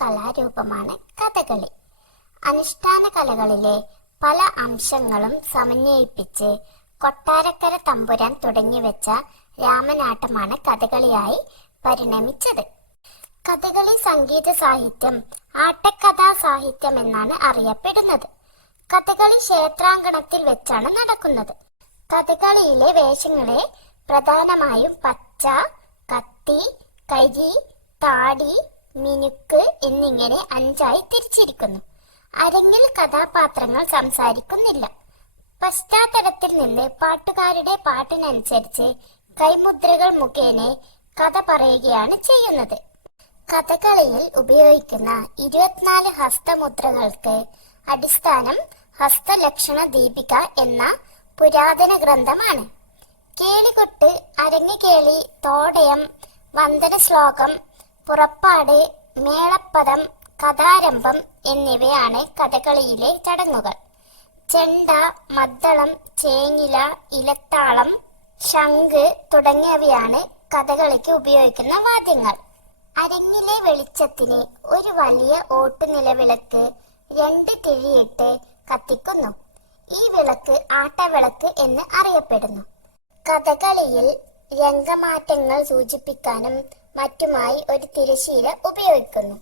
കലാരൂപമാണ് കഥകളി. അനുഷ്ഠാന കലകളിലെ പല അംശങ്ങളും സമന്വയിപ്പിച്ച് കൊട്ടാരക്കര തമ്പുരാൻ തുടങ്ങിവെച്ച രാമനാട്ടമാണ് കഥകളിയായി പരിണമിച്ചത്. കഥകളി സംഗീത സാഹിത്യം ആട്ടക്കഥാ സാഹിത്യം എന്നാണ് അറിയപ്പെടുന്നത്. കഥകളി ക്ഷേത്രാങ്കണത്തിൽ വെച്ചാണ് നടക്കുന്നത്. കഥകളിയിലെ വേഷങ്ങളെ പ്രധാനമായും പച്ച കത്തി കരി താടി മിനുക്ക് എന്നിങ്ങനെ അഞ്ചായി തിരിച്ചിരിക്കുന്നു. അരങ്ങിൽ കഥാപാത്രങ്ങൾ സംസാരിക്കുന്നില്ല. പശ്ചാത്തലത്തിൽ നിന്ന് പാട്ടുകാരുടെ പാട്ടിനനുസരിച്ച് കൈമുദ്രകൾ മുഖേന കഥ പറയുകയാണ് ചെയ്യുന്നത്. കഥകളിയിൽ ഉപയോഗിക്കുന്ന ഇരുപത്തിനാല് ഹസ്തമുദ്രകൾക്ക് അടിസ്ഥാനം ഹസ്തലക്ഷണ ദീപിക എന്ന പുരാതന ഗ്രന്ഥമാണ്. കേളികൊട്ട് അരങ്ങുകേളി തോടയം വന്ദന ശ്ലോകം പുറപ്പാട് മേളപ്പദം കഥാരംഭം എന്നിവയാണ് കഥകളിയിലെ ചടങ്ങുകൾ. ചെണ്ട മദ്ദളം ചേങ്ങില ഇലത്താളം ശംഖ് തുടങ്ങിയവയാണ് കഥകളിക്ക് ഉപയോഗിക്കുന്ന വാദ്യങ്ങൾ. അരങ്ങിലെ വെളിച്ചത്തിന് ഒരു വലിയ ഓട്ടുനിലവിളക്ക് രണ്ട് തിരിയിട്ട് കത്തിക്കുന്നു. ഈ വിളക്ക് ആട്ടവിളക്ക് എന്ന് അറിയപ്പെടുന്നു. കഥകളിയിൽ രംഗമാറ്റങ്ങൾ സൂചിപ്പിക്കാനും മറ്റുമായി ഒരു തിരശീല ഉപയോഗിക്കുന്നു.